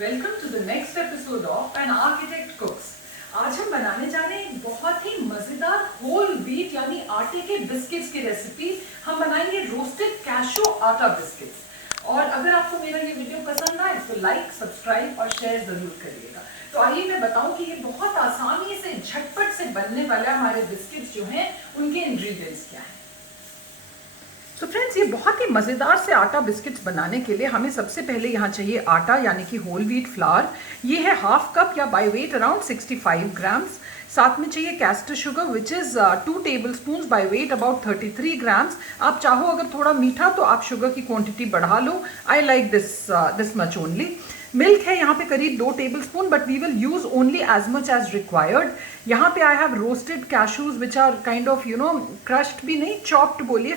Welcome to the next episode of an architect cooks. आज हम बनाने जा रहे हैं एक बहुत ही मजेदार होल व्हीट यानी आटे के बिस्किट्स की रेसिपी। हम बनाएंगे रोस्टेड कैशू आटा बिस्किट्स। और अगर आपको मेरा ये वीडियो पसंद आए तो लाइक, सब्सक्राइब और शेयर जरूर करिएगा। तो आइए मैं बताऊं कि ये बहुत आसानी से झटपट से बनने वाला हमारे बिस्किट्स जो हैं उनके इंग्रेडिएंट्स क्या हैं। सो फ्रेंड्स, ये बहुत ही मज़ेदार से आटा बिस्किट्स बनाने के लिए हमें सबसे पहले यहाँ चाहिए आटा यानी कि होल व्हीट फ्लावर। ये है हाफ कप या बाय वेट अराउंड 65 ग्राम्स। साथ में चाहिए castor sugar which is 2 table spoon by weight about 33 grams. आप चाहो अगर थोड़ा मीठा तो आप शुगर की क्वांटिटी बढ़ा लो। I like this much only. Milk है यहाँ पे करीब 2 tablespoon, but we will use only as much as required. यहाँ पे I have roasted cashews which are kind of crushed भी नहीं, चॉप्ड बोलिए,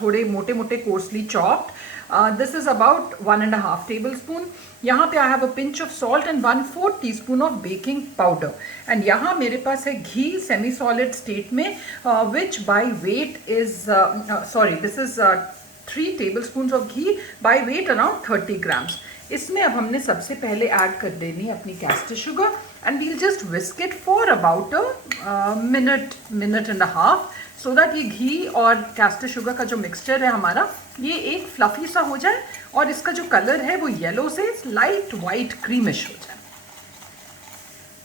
थोड़े मोटे मोटे coarsely chopped. This is about 1.5 tablespoon. यहाँ पे I have a pinch of salt and 1/4 teaspoon of baking powder. And यहाँ मेरे पास है घी सेमी सॉलिड स्टेट में, विच by weight is this is 3 table spoon of ghee by weight around 30 grams. इसमें अब हमने सबसे पहले ऐड कर देनी है अपनी caster sugar and we'll just whisk it for about a minute and a half, so that ये घी और कैस्टर शुगर का जो मिक्सचर है हमारा ये एक फ्लफी सा हो जाए और इसका जो कलर है वो येलो से लाइट वाइट क्रीमिश हो जाए।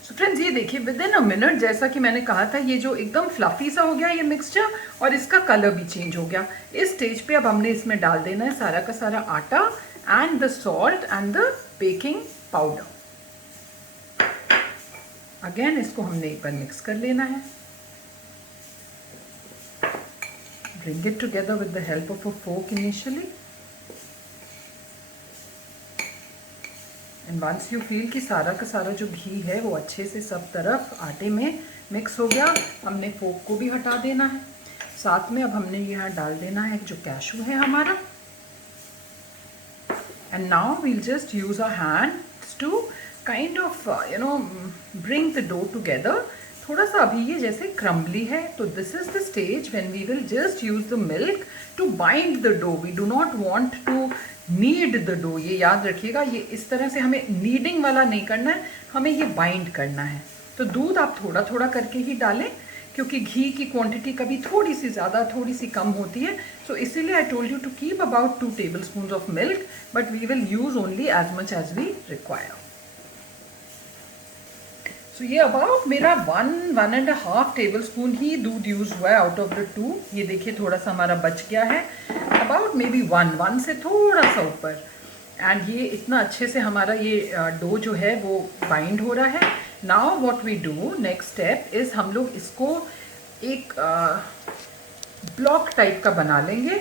सो फ्रेंड्स, ये देखिए विद इन अ मिनट, जैसा कि मैंने कहा था, ये जो एकदम फ्लफी सा हो गया ये मिक्सचर और इसका कलर भी चेंज हो गया। इस स्टेज पे अब हमने इसमें डाल देना है सारा का सारा आटा and the salt and the baking powder. Again इसको हमने एक बार मिक्स कर लेना है. Bring it together with the help of a fork initially. And once you feel कि सारा का सारा जो घी है वो अच्छे से सब तरफ आटे में मिक्स हो गया, हमने फोक को भी हटा देना है. साथ में अब हमने यहाँ डाल देना है जो कैशू है हमारा. And now we'll just use our hands to kind of bring the dough together. थोड़ा सा अभी ये जैसे क्रम्बली है, तो this is the stage when we will just use the milk to bind the dough. We do not want to knead the dough. ये याद रखिएगा, ये इस तरह से हमें kneading वाला नहीं करना है, हमें ये bind करना है. तो दूध आप थोड़ा थोड़ा करके ही डालें क्योंकि घी की क्वांटिटी कभी थोड़ी सी ज़्यादा थोड़ी सी कम होती है. सो इसीलिए I told you to keep about 2 tablespoon of milk, but we will use only as much as we require. So ये अबाउट मेरा 1.5 टेबल स्पून ही दूध यूज हुआ है आउट ऑफ द 2. ये देखिए थोड़ा सा हमारा बच गया है, अबाउट मे बी 1 से थोड़ा सा ऊपर. एंड ये इतना अच्छे से हमारा ये डो जो है वो बाइंड हो रहा है. Now what we do next step is हम लोग इसको एक ब्लॉक टाइप का बना लेंगे.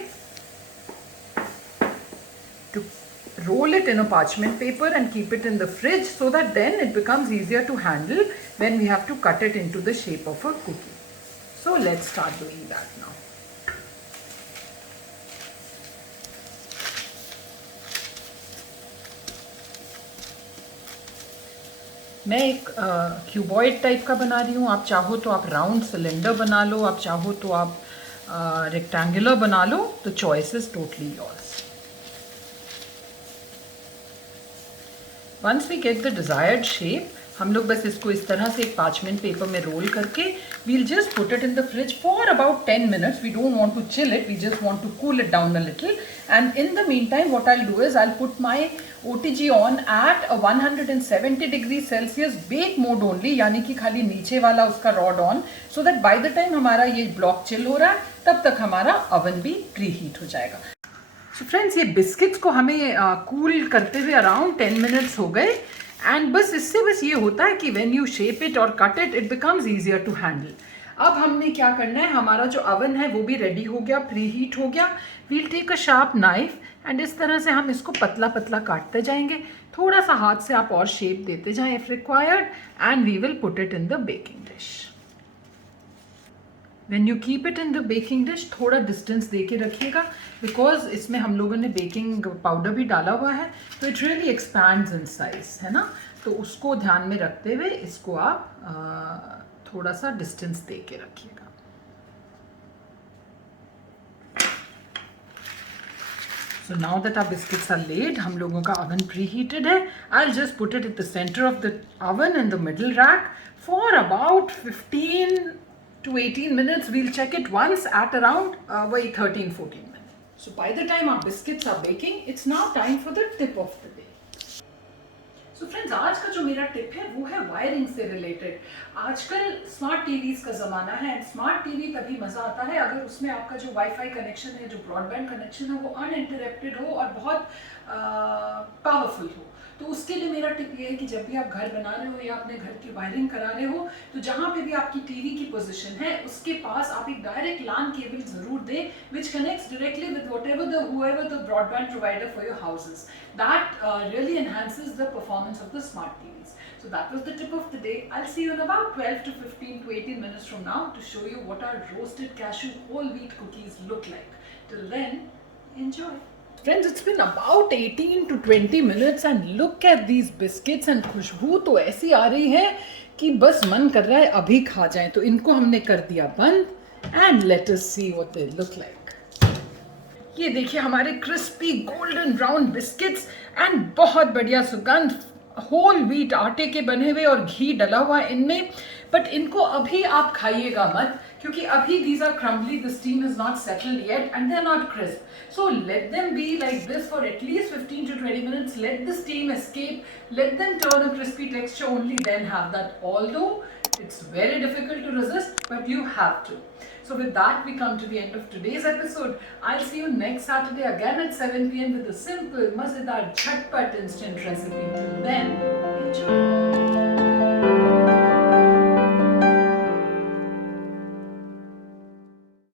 To roll it in a parchment paper and keep it in the fridge so that then it becomes easier to handle when we have to cut it into the shape of a cookie. So let's start doing that now. मैं एक cuboid type का बना रही हूँ. आप चाहो तो आप राउंड सिलेंडर बना लो, आप चाहो तो आप रेक्टेंगुलर बना लो. The choice is totally yours. Once we get the desired shape, हम लोग बस इसको इस तरह से एक पार्चमेंट पेपर में रोल करके we'll just put it in the fridge for about 10 minutes. We don't want to chill it, we just want to cool it down a little. And in the meantime what I will do is I will put my OTG on at 170 degree celsius bake mode only, यानी कि खाली नीचे वाला उसका rod on, so that by the time हमारा ये block chill हो रहा है तब तक हमारा अवन भी प्री हीट हो जाएगा. सो फ्रेंड्स, ये बिस्किट्स को हमें कूल करते हुए अराउंड 10 मिनट्स हो गए. एंड बस इससे बस ये होता है कि व्हेन यू शेप इट और cut it, it becomes easier to handle. अब हमने क्या करना है, हमारा जो अवन है वो भी रेडी हो गया, प्री हीट हो गया. We'll take a sharp knife and इस तरह से हम इसको पतला पतला काटते जाएंगे. थोड़ा सा हाथ से आप और शेप देते जाएं if required, and we will put it in the baking dish. When you keep it in the baking dish, थोड़ा डिस्टेंस दे के रखिएगा बिकॉज इसमें हम लोगों ने बेकिंग पाउडर भी डाला हुआ है, तो it really expands in size, है ना. तो उसको ध्यान में रखते हुए इसको आप थोड़ा सा डिस्टेंस दे के रखिएगा. So now that our biscuits are laid, हम लोगों का oven preheated है. I'll just put it at the center of the oven in the middle rack for about 15 to 18 minutes. We'll check it once at around 13-14 minutes. So by the time our biscuits are baking, it's now time for the tip of the day. So friends, आज का जो मेरा tip है वो है wiring से related. आजकल smart TVs का ज़माना है. स्मार्ट टीवी तभी मज़ा आता है अगर उसमें आपका जो वाईफाई कनेक्शन है, जो ब्रॉडबैंड कनेक्शन है, वो अनइंटरप्टेड हो और बहुत पावरफुल हो. तो उसके लिए मेरा टिप ये है कि जब भी आप घर बना रहे हो या अपने घर की वायरिंग करा रहे हो, तो जहाँ पे भी आपकी टीवी की पोजीशन है उसके पास आप एक डायरेक्ट LAN केबल जरूर दें, which connects directly with whoever the broadband provider for your houses. That really enhances the performance of the smart TVs. So that was the tip of the day. I'll see you in about 12 to 15 to 18 minutes from now to show you what our roasted cashew whole wheat cookies look like. Till then, enjoy. Friends, it's been about 18 to 20 minutes and look at these biscuits and खुशबू तो ऐसी आ रही है कि बस मन कर रहा है अभी खा जाएं. तो इनको हमने कर दिया बंद and let us see what they look like. ये देखिए हमारे crispy golden brown biscuits and बहुत बढ़िया सुगंध, होल व्हीट आटे के बने हुए और घी डला हुआ इनमें. बट इनको अभी आप खाइएगा मत, क्योंकि अभी these are crumbly, the steam is not settled yet and they're not crisp. So let them be like this for at least 15 to 20 minutes. Let the steam escape. Let them turn a crispy texture. Only then have that. Although it's very difficult to resist, but you have to. So with that, we come to the end of today's episode. I'll see you next Saturday again at 7 p.m. with a simple, mazedar, jhatpat instant recipe. Till then,